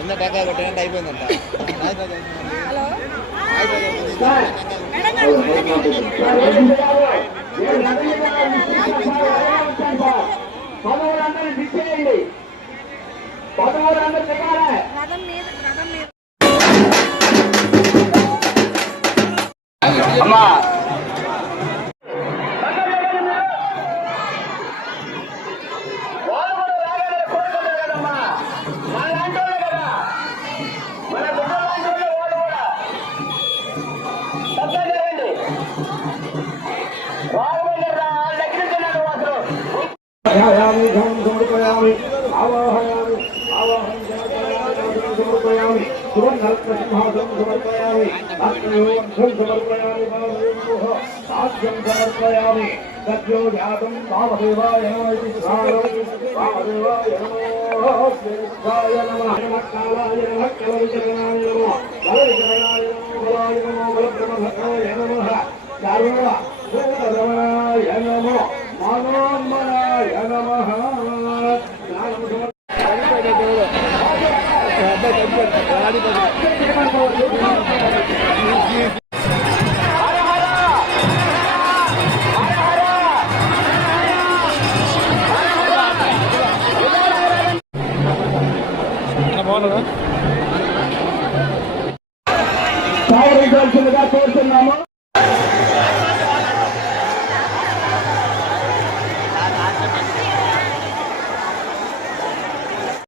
ఎంత టెంకాయ కొట్టినట్టు అయిపోయిందంట. హలో? సమర్పయామి సువర్ణరత్నసింహాసనం సమర్పయామి అగ్నిహోత్రం సమర్పయామి బాలయోగ సాధ్యం సమర్పయామి సద్యో జాతం వామదేవాయ నమః ఇతి స్నానం వామదేవాయ నమః శ్రీరుద్రాయ నమః నమః కాలాయ నమః కలవిచరణాయ నమః కలవిచరణాయ నమః బలాయ నమః బలబ్రహ్మభద్రాయ నమః సర్వ భూతరమణాయ నమః కోరుతున్నాము